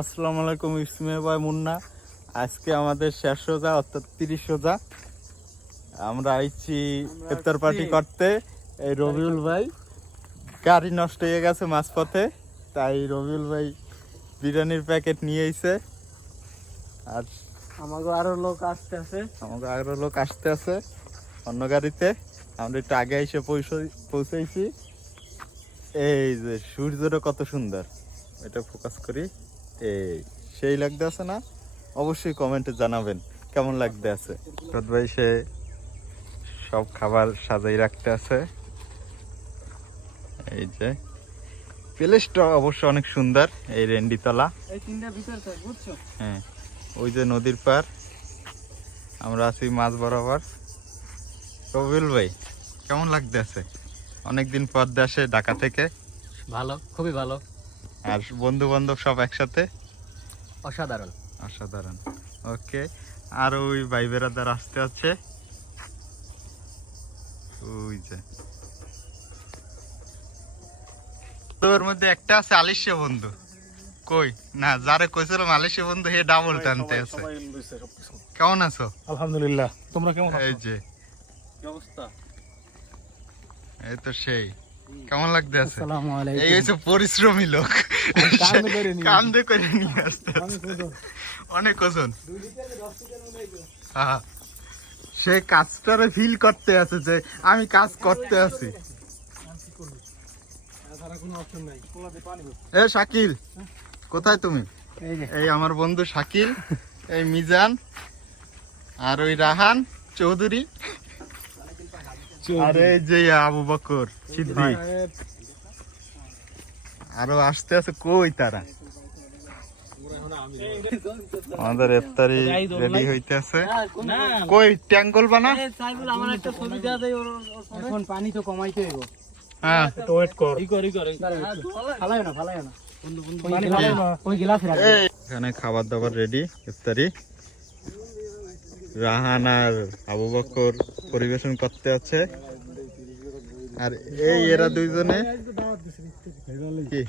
আসসালামু আলাইকুম, ইসমাইল ভাই মুন্না। আজকে আমাদের শেষ রোজা অর্থাৎ 30 রোজা। আমরা আইছি ইফতার পার্টি করতে। এই রবিউল ভাই গাড়ি নষ্ট হয়ে গেছে মাঝপথে, তাই রবিউল ভাই বিরিয়ানির প্যাকেট নিয়ে আইছে। আর আমাকে আরো লোক আসতে আছে অন্য গাড়িতে। আমরা একটু আগে এসে পৌঁছাইছি। এই যে সূর্যটা কত সুন্দর, এটা ফোকাস করি। এই সেই লাগতে আছে না? অবশ্যই কমেন্টে জানাবেন কেমন লাগতে আছে। ভাই সে সব খাবার সাজাই রাখতে আছে। এই যে প্লেসটা অবশ্য অনেক সুন্দর, এই রেন্ডিতলা। হ্যাঁ, ওই যে নদীর পার, আমরা আছি মাঝ বরাবর। রবিউল ভাই কেমন লাগতে আছে? অনেকদিন পর দেশে ঢাকা থেকে। ভালো, খুবই ভালো। আর বন্ধু বান্ধব সব একসাথে, অসাধারণ অসাধারণ। ওকে, আর ওই ভাই বেড়াদার আসতে আছে। ওই যে তোর মধ্যে একটা আছে আলিশা বন্ধু। কই না, যারে কইছিলাম আলিশা বন্ধু, হে ডাবল টানতে আছে। কেমন আছো? আলহামদুলিল্লাহ, তোমরা কেমন আছো? এই যে অবস্থা। এই তো সেই কেমন লাগতে আছে? আসসালামু আলাইকুম। এই হচ্ছে পরিশ্রমী লোক, কান্দে করে নিয়ে আসতে অনেক ওজন। হ্যাঁ, সে কাজটারে ফিল করতে আছে যে আমি কাজ করতে আছি। এ শাকিল, কোথায় তুমি? এই আমার বন্ধু শাকিল, এই মিজান, আর ওই রাহান চৌধুরী, আর এই যে আবু বকর সিদ্দিক। আরো আসতে আছে। কই তারা? আমাদের ইফতারি রেডি হইতে আছে। কই ট্যাঙ্গল বানা? এখন পানি তো কমাইতে হইব। হ্যাঁ, তো ওয়েট কর। ফালাইও না। ওই গ্লাস রাখ। এখানে খাবার দাবার রেডি, ইফতারি। রাহান আর আবু বকর পরিবেশন করতে আছে। আর এই এরা দুইজনে কি